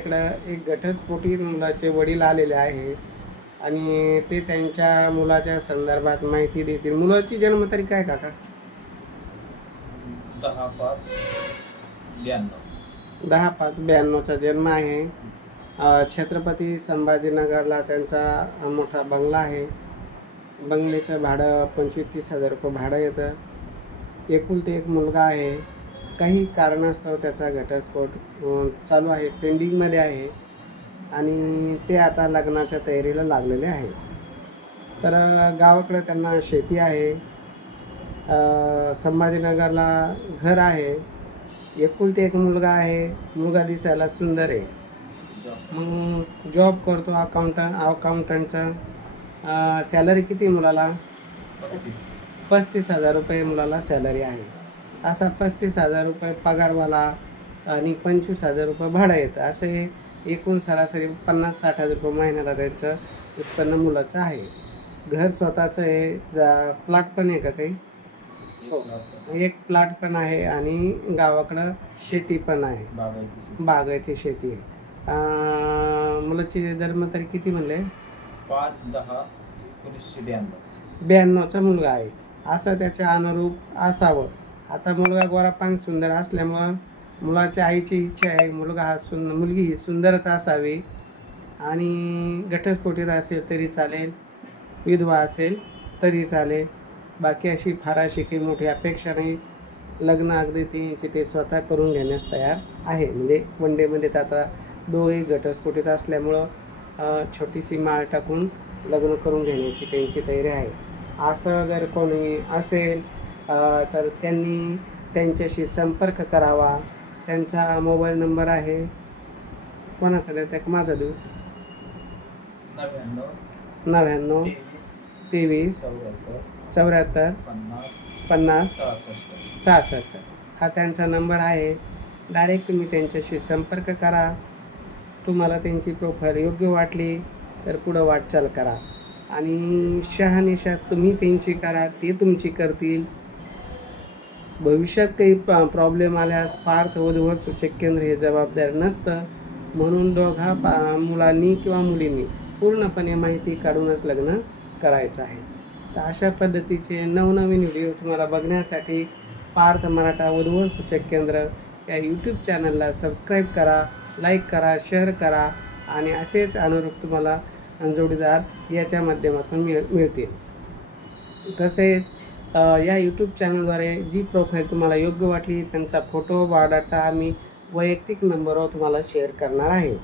इकडं एक घटस्फोटीत मुलाचे वडील आलेले आहे. आणि ते त्यांच्या मुलाच्या संदर्भात माहिती देतील. मुलाची जन्मतारीख काय काका? दहा पाच ब्याण्णव. दहा पाच ब्याण्णवचा जन्म आहे. छत्रपती संभाजीनगरला त्यांचा मोठा बंगला आहे. बंगल्याचं भाडं पंचवीस तीस हजार रुपये भाडं येतं. एकुलते एक मुलगा आहे. काही कारणास्तव त्याचा घटस्फोट चालू आहे पेंडिंगमध्ये आहे आणि ते आता लग्नाच्या तयारीला लागलेले आहे. तर गावाकडं त्यांना शेती आहे संभाजीनगरला घर आहे एकुलते एक मुलगा आहे मुलगा दिसायला सुंदर आहे. मग जॉब करतो अकाउंटंट अकाउंटंटचा सॅलरी किती मुलाला? पस्तीस. हजार रुपये मुलाला सॅलरी आहे. असा पस्तीस हजार रुपये पगारवाला आणि पंचवीस हजार रुपये भाडं येतं. असं हे एकूण सरासरी पन्नास साठ हजार रुपये महिन्याला त्यांचं उत्पन्न मुलाचं आहे. घर स्वतःचं आहे. जा प्लॉट पण आहे का काही? हो. एक प्लॉट पण आहे आणि गावाकडं शेती पण आहे. बागायती शेती. आहे. मुलाची जन्मतारीख किती म्हणले? पाच दहा एकोणीसशे ब्याण्णव. ब्याण्णवचा मुलगा आहे. असं त्याच्या अनुरूप असावं. आता मुलगा गोरापान सुंदर असल्यामुळं मुलाच्या आईची इच्छा आहे. मुलगा हा सुंद मुलगी ही सुंदरच असावी. आणि घटस्फोटीत असेल तरी चालेल. विधवा असेल तरी चालेल. बाकी अशी फाराशी काही मोठी अपेक्षा नाही. लग्न अगदी तिचे ते स्वतः करून घेण्यास तयार आहे. म्हणजे वन डेमध्ये तर आता दोघेही घटस्फोटीत असल्यामुळं छोटीशी माळ टाकून लग्न करून घेण्याची त्यांची तयारी आहे. असं जर कोणी असेल तर त्यांनी त्यांच्याशी संपर्क करावा. त्यांचा मोबाईल नंबर आहे. कोणाचा द्या त्या माझा देऊ? नव्याण्णव. तेवीस. चौऱ्याहत्तर. पन्नास. सहासष्ट. हा त्यांचा नंबर आहे. डायरेक्ट तुम्ही त्यांच्याशी संपर्क करा. तुम्हाला त्यांची प्रोफाईल योग्य वाटली तर पुढं वाटचाल करा. आणि शहानिशा तुम्ही त्यांची करा ते तुमची करतील. भविष्यात काही प्रॉब्लेम आल्यास पार्थ वधूवर सूचक केंद्र हे जबाबदार नसतं. म्हणून दोघा पा मुलांनी किंवा मुलींनी पूर्णपणे माहिती काढूनच लग्न करायचं आहे. तर अशा पद्धतीचे नवनवीन व्हिडिओ तुम्हाला बघण्यासाठी पार्थ मराठा वधूवर सूचक केंद्र या यूट्यूब चॅनलला सबस्क्राईब करा लाईक करा शेअर करा आणि असेच अनुरूप तुम्हाला जोडीदार याच्या माध्यमातून मिळ मिळतील. तसेच या यूट्यूब चॅनलद्वारे जी प्रोफाईल तुम्हाला योग्य वाटली त्यांचा फोटो बायोडाटा आम्ही वैयक्तिक नंबरवर तुम्हाला शेअर करणार आहे.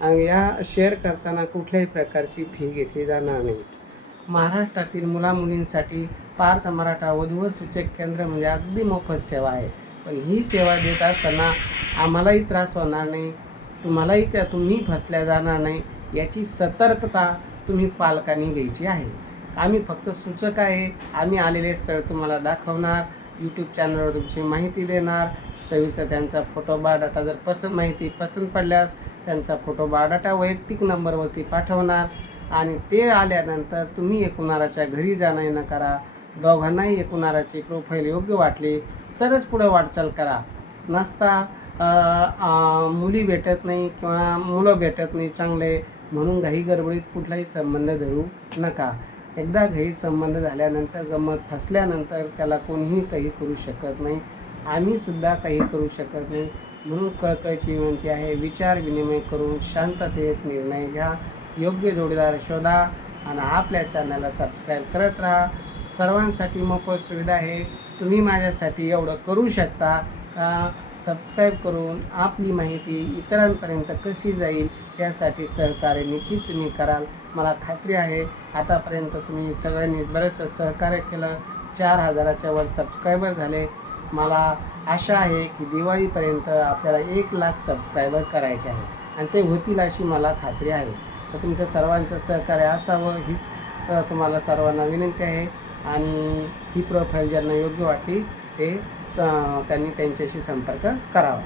आणि या शेअर करताना कुठल्याही प्रकारची फी घेतली जाणार नाही. महाराष्ट्रातील मुलामुलींसाठी पार्थ मराठा वधूवर सूचक केंद्र म्हणजे अगदी मोफत सेवा आहे. पण ही सेवा देत असताना आम्हालाही त्रास होणार नाही तुम्हालाही त्या तुम्ही फसल्या जाणार नाही याची सतर्कता तुम्ही पालकांनी घ्यायची आहे. आम्ही फक्त सूचक आहे. आम्ही आलेले स्थळ तुम्हाला दाखवणार. यूट्यूब चॅनलवर तुमची माहिती देणार. सविस्तर त्यांचा फोटो बायोडाटा जर पसंत माहिती पसंत पडल्यास त्यांचा फोटो बायोडाटा वैयक्तिक नंबरवरती पाठवणार. आणि ते आल्यानंतर तुम्ही एकूणाराच्या घरी जाणं येणं करा. दोघांनाही एकूणाराची प्रोफाईल योग्य वाटली तरच पुढं वाटचाल करा. नसता मुली भेटत नाही किंवा मुलं भेटत नाही चांगले म्हणून घाई गडबडीत कुठलाही संबंध धरू नका. एकदा घरी संबंध झाल्यानंतर गमत फसल्यानंतर त्याला कोणीही काही करू शकत नाही. आम्हीसुद्धा काही करू शकत नाही. म्हणून कळकळीची विनंती आहे विचार विनिमय करून शांततेत निर्णय घ्या. योग्य जोडीदार शोधा आणि आपल्या चॅनलला सबस्क्राईब करत राहा. सर्वांसाठी मोफत सुविधा आहे. तुम्ही माझ्यासाठी एवढं करू शकता. का सबस्क्राईब करून आपली माहिती इतरांपर्यंत कशी जाईल त्यासाठी सहकार्य निश्चित तुम्ही कराल. मला खात्री आहे आतापर्यंत तुम्ही सगळ्यांनी बरंचसं सहकार्य केलं. चार हजाराच्या वर सबस्क्रायबर झाले. मला आशा आहे की दिवाळीपर्यंत आपल्याला एक लाख सबस्क्रायबर करायचे आहे. आणि ते होतील अशी मला खात्री आहे. तर तुमचं सर्वांचं सहकार्य असावं हीच तुम्हाला सर्वांना विनंती आहे. आणि ही प्रोफाईल ज्यांना योग्य वाटली ते त्यांनी त्यांच्याशी संपर्क करावा.